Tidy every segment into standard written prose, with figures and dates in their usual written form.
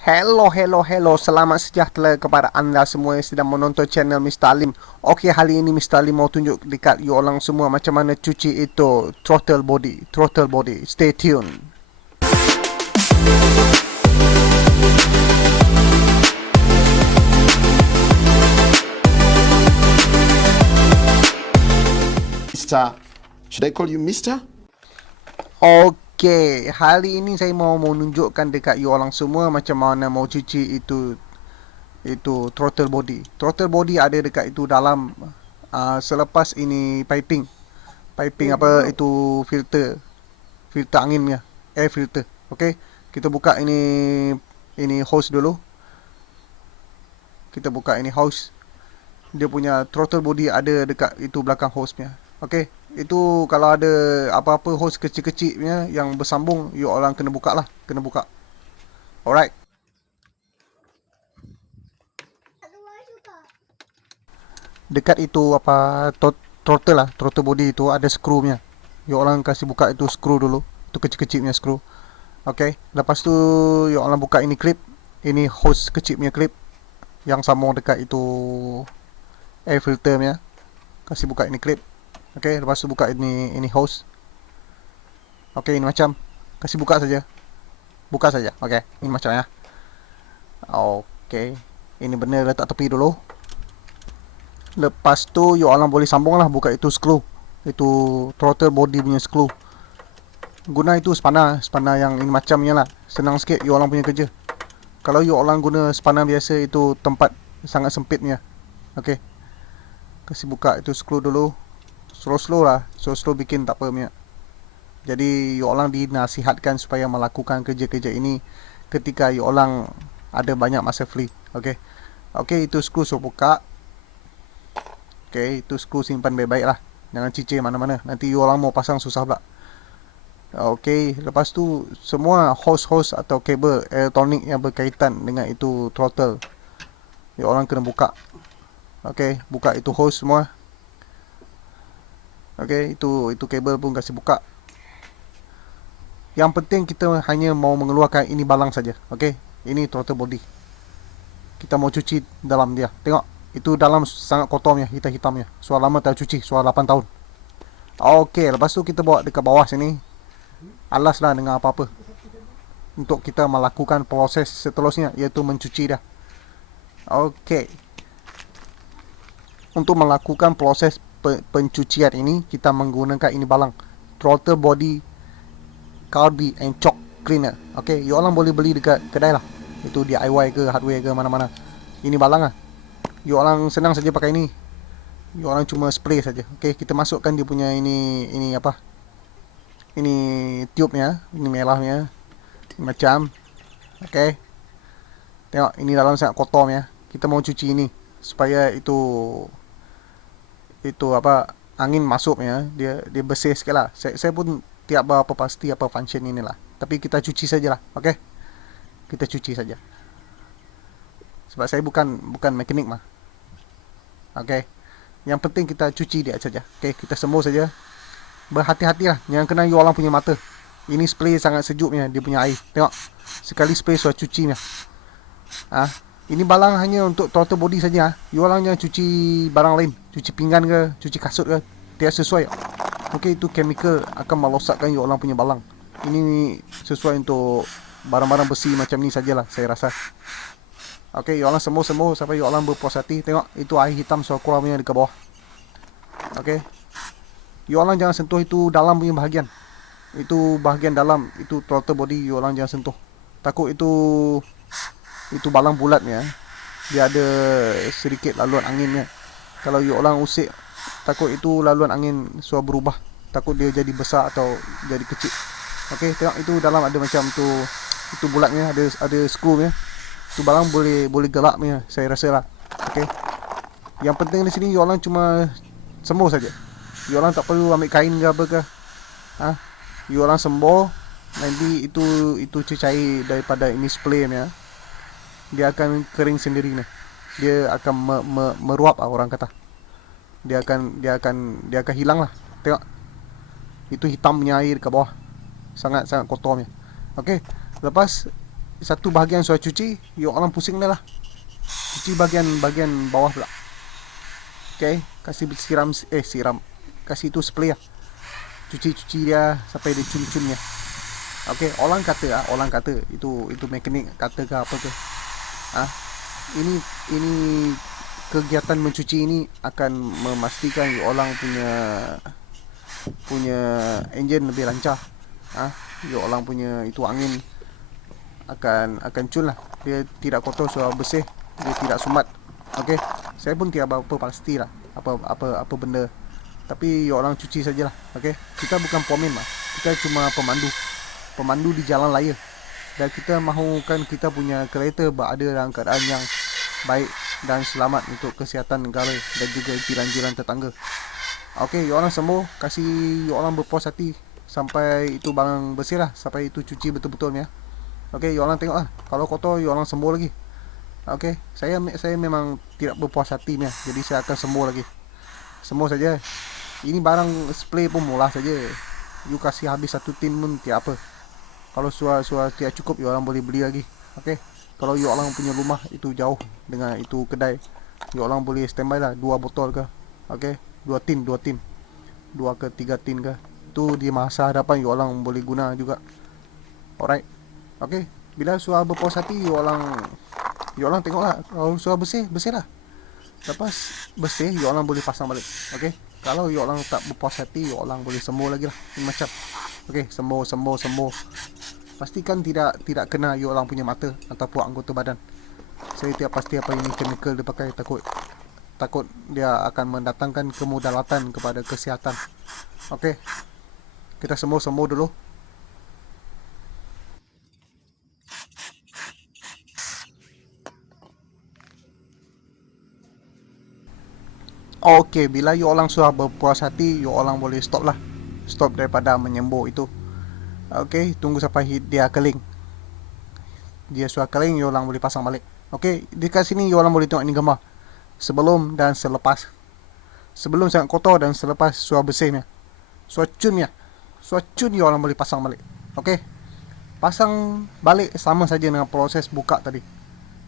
Hello. Selamat sejahtera kepada anda semua yang sedang menonton channel Mr. Alim. Okey, hari ini Mr. Alim mau tunjuk dekat you orang semua macam mana cuci itu throttle body. Stay tuned. Mister, should I call you Mister? Okey, hari ini saya mau menunjukkan dekat you orang semua macam mana mau cuci itu throttle body. Throttle body ada dekat itu dalam selepas ini piping apa itu filter anginnya, air filter. Okey, kita buka ini hose dulu. Kita buka ini hose. Dia punya throttle body ada dekat itu belakang hose-nya. Okey, itu kalau ada apa-apa hose kecil-kecil punya yang bersambung, you orang kena buka lah, kena buka. Alright. Dekat itu apa throttle lah, throttle body itu ada screw nya. You orang kasih buka itu screw dulu. Itu kecil-kecil punya screw. Okey, lepas tu you orang buka ini clip. Ini hose kecil punya clip yang sambung dekat itu air filter nya. Kasih buka ini clip. Okey, lepas tu buka ini hose. Okey, ini macam kasih buka saja. Buka saja. Okey, ini macam ya. Okey. Ini benar letak tepi dulu. Lepas tu you orang boleh sambung lah buka itu screw. Itu throttle body punya screw. Guna itu spana yang ini macamnya lah. Senang sikit you orang punya kerja. Kalau you orang guna spana biasa itu tempat sangat sempitnya. Okey. Kasih buka itu screw dulu. Slow lah. Slow bikin tak apa punya. Jadi you orang dinasihatkan supaya melakukan kerja-kerja ini ketika you orang ada banyak masa free. Okey. Okey, itu screw so buka. Okey, itu screw simpan baik-baik lah. Jangan cicir mana-mana. Nanti you orang mau pasang susah pula. Okey, lepas tu semua hose atau kabel elektronik yang berkaitan dengan itu throttle, you orang kena buka. Okey, buka itu hose semua. Okey, itu kabel pun kasih buka. Yang penting kita hanya mau mengeluarkan ini balang saja. Okey, ini throttle body. Kita mau cuci dalam dia. Tengok, itu dalam sangat kotornya, hitam-hitamnya. Suara lama tak cuci, suara 8 tahun. Okey, lepas tu kita bawa dekat bawah sini. Alaslah dengan apa-apa. Untuk kita melakukan proses seterusnya, iaitu mencuci dah. Okey. Untuk melakukan proses pencucian ini, kita menggunakan ini balang. Throttle body Carby and Chalk Cleaner. Okey, you orang boleh beli dekat kedai lah. Itu DIY ke, hardware ke, mana-mana. Ini balang lah. You orang senang saja pakai ini. You orang cuma spray saja. Okey, kita masukkan dia punya ini apa? Ini tube-nya, ini merahnya. Macam. Okey. Tengok, ini dalam sangat kotornya. Kita mau cuci ini supaya itu apa, angin masuknya, dia bersih sikit lah. Saya pun tiap apa pasti apa function inilah. Tapi kita cuci sajalah. Okey. Kita cuci saja. Sebab saya bukan mekanik mah. Okey. Yang penting kita cuci dia saja. Okey, kita sembuh saja. Berhati-hatilah, jangan kena you orang punya mata. Ini spray sangat sejuknya, dia punya air. Tengok, sekali spray sudah cucinya. Ini balang hanya untuk throttle body saja. You orang jangan cuci barang lain, cuci pinggan ke, cuci kasut ke, tidak sesuai. Okey, itu chemical akan merosakkan you orang punya balang. Ini sesuai untuk barang-barang besi macam ni sajalah, saya rasa. Okey, you orang sembuh sampai you orang berpuas hati. Tengok, itu air hitam sudah keluar punya dekat bawah. Okey. You orang jangan sentuh itu dalam punya bahagian. Itu bahagian dalam, itu throttle body you orang jangan sentuh. Takut itu balang bulatnya, dia ada sedikit laluan anginnya. Kalau you orang usik, takut itu laluan angin sudah berubah. Takut dia jadi besar atau jadi kecil. Okey, tengok itu dalam ada macam tu, itu bulatnya, ada skrunya. Tu balang boleh gerak punya, saya rasa lah. Okey. Yang penting di sini you orang cuma sembuh saja. You orang tak perlu ambil kain ke apa ke. You orang sembuh, nanti itu cecair daripada ini spraynya. Dia akan kering sendiri nih. Dia akan meruap lah orang kata. Dia akan hilang lah. Tengok. Itu hitam punya air ke bawah. Sangat kotornya. Okey. Lepas satu bahagian sudah cuci, you orang pusing dah lah. Cuci bahagian bawah pula. Okay, kasih siram, kasih itu spray lah. Cuci dia sampai dia cun-cunnya. Okay, orang kata itu mekanik kata ke apa ke. Ini kegiatan mencuci ini akan memastikan you orang punya enjin lebih lancar. You orang punya itu angin akan cun lah. Dia tidak kotor, suara bersih, dia tidak sumat. Okey, saya pun tidak apa pasti lah apa benda, tapi you orang cuci sajalah. Okey, kita bukan pomen lah, kita cuma pemandu di jalan raya, dan kita mahukan kita punya kereta berada dalam keadaan yang baik dan selamat untuk kesihatan negara dan juga jiran-jiran tetangga. Okey, you orang semua kasih you orang berpuas hati sampai itu barang bersih lah, sampai itu cuci betul-betul ya. Okey, you orang tengok lah, kalau kotor you orang sembuh lagi. Okey, saya memang tidak berpuas hati ya, jadi saya akan sembuh lagi. Sembuh saja. Ini barang spray pun murah saja. You kasih habis satu tin pun tidak apa. Kalau suara tidak cukup, you orang boleh beli lagi. Okey. Kalau you orang punya rumah itu jauh dengan itu kedai, you orang boleh standby lah 2 botol ke. Okey, 2 tin. 2 ke 3 tin ke. Itu di masa hadapan you orang boleh guna juga. Alright. Okey, bila suara berpuas hati, you orang tengoklah, kalau suara bersih lah. Lepas bersih, you orang boleh pasang balik. Okey. Kalau you orang tak berpuas hati, you orang boleh sembuh lagi lah. Ini macam. Okey, sembuh. Pastikan tidak kena you orang punya mata ataupun anggota badan. Saya tidak pasti apa ini chemical dia pakai, takut dia akan mendatangkan kemudaratan kepada kesihatan. Okey. Kita sembuh dulu. Okey, bila you orang sudah berpuas hati, you orang boleh stop lah. Stop daripada menyembuh itu. Okey, tunggu sampai dia kering. Dia sudah kering, you orang boleh pasang balik. Okey, dekat sini you orang boleh tengok ini gambar. Sebelum dan selepas. Sebelum sangat kotor dan selepas sudah bersihnya. Sudah cunnya. Sudah cun, you orang boleh pasang balik. Okey. Pasang balik sama saja dengan proses buka tadi.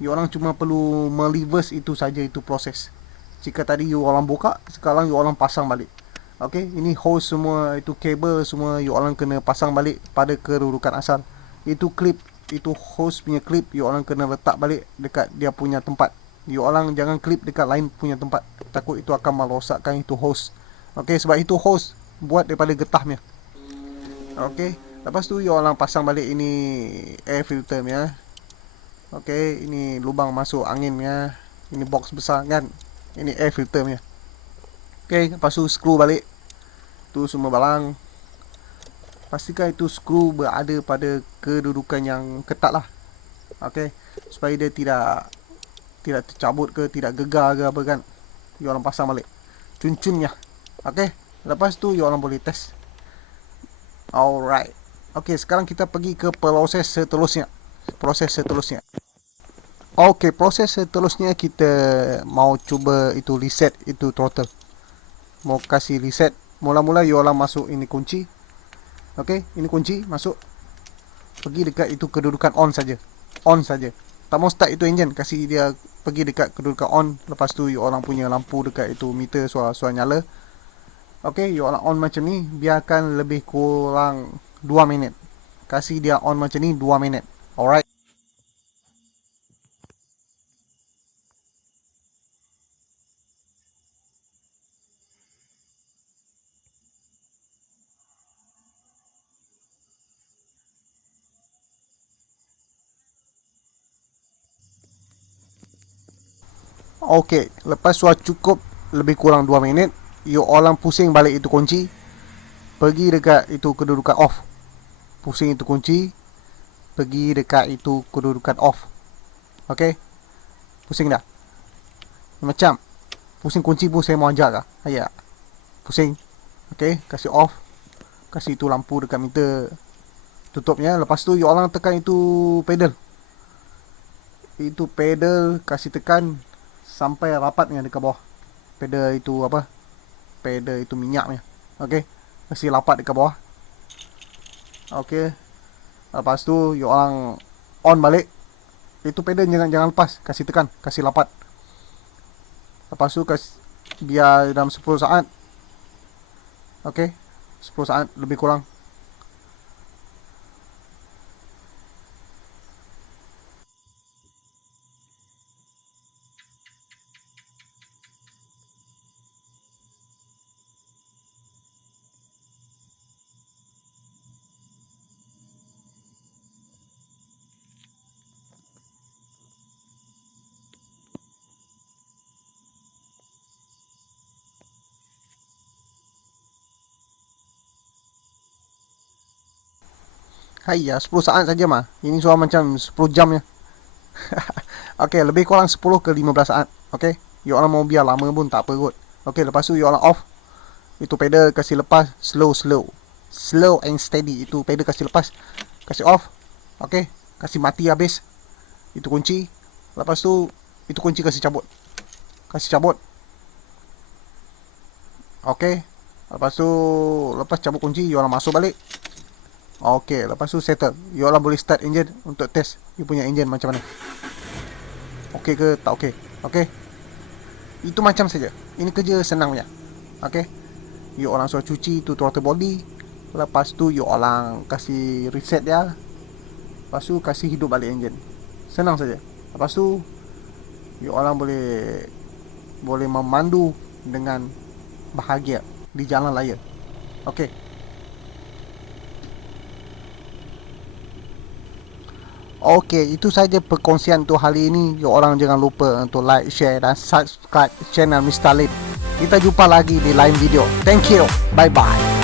You orang cuma perlu mereverse itu saja, itu proses. Jika tadi you orang buka, sekarang you orang pasang balik. Okey, ini hose semua, itu kabel semua you orang kena pasang balik pada kedudukan asal. Itu clip, itu hose punya clip, you orang kena letak balik dekat dia punya tempat. You orang jangan clip dekat lain punya tempat, takut itu akan merosakkan itu hose. Okey, sebab itu hose buat daripada getahnya. Okey, lepas tu you orang pasang balik ini air filter ya. Okey, ini lubang masuk angin ya. Ini box besar kan. Ini air filter punya. Okey, lepas tu screw balik. Tu semua barang. Pastikan itu screw berada pada kedudukan yang ketat lah. Okey, supaya dia tidak tercabut ke, tidak gegar ke apa kan. You orang pasang balik. Cun-cunnya. Okey, lepas tu you orang boleh test. Alright. Okey, sekarang kita pergi ke proses seterusnya. Okey, proses seterusnya kita mau cuba itu reset itu throttle. Mau kasih reset. Mula-mula you orang masuk ini kunci. Okey, ini kunci masuk. Pergi dekat itu kedudukan on saja. Tak mau start itu enjin, kasih dia pergi dekat kedudukan on. Lepas tu you orang punya lampu dekat itu meter suara nyala. Okey, you orang on macam ni, biarkan lebih kurang 2 minit. Kasih dia on macam ni 2 minit. Alright. Okey, lepas sudah cukup lebih kurang 2 minit, you orang pusing balik itu kunci. Pergi dekat itu kedudukan off. Pusing itu kunci. Pergi dekat itu kedudukan off. Okey. Pusing dah. Macam pusing kunci pun saya mau ajar kah? Ya. Pusing. Okey, kasih off. Kasih itu lampu dekat meter. Tutupnya. Lepas tu you orang tekan itu pedal. Itu pedal kasih tekan sampai rapatnya dekat bawah. Pedal itu apa? Pedal itu minyaknya. Okey. Kasih rapat dekat bawah. Okey. Lepas tu you orang on balik. Itu pedal jangan lepas, kasih tekan, kasih lapat. Lepas tu biar dalam 10 saat. Okey, 10 saat lebih kurang. Hai ya, 10 saat saja mah. Ini soal macam 10 jam ya. Okey, lebih kurang 10 ke 15 saat. Okey, you orang mau biar lama pun tak apa kot. Okey, lepas tu you orang off. Itu pedal kasih lepas, slow and steady. Itu pedal kasih lepas, kasih off. Okey, kasih mati habis. Itu kunci. Lepas tu itu kunci kasih cabut. Okey. Lepas cabut kunci, you orang masuk balik. Okey, lepas tu settle. You orang boleh start engine untuk test you punya engine macam mana. Okey ke tak okey? Okey. Itu macam saja. Ini kerja senang punya. Okey. You orang suruh cuci tu throttle body. Lepas tu you orang kasih reset dia. Lepas tu kasih hidup balik engine. Senang saja. Lepas tu you orang boleh memandu dengan bahagia di jalan raya. Okey. Okey, itu saja perkongsian untuk hari ini. You orang jangan lupa untuk like, share dan subscribe channel Mr. Lim. Kita jumpa lagi di lain video. Thank you. Bye bye.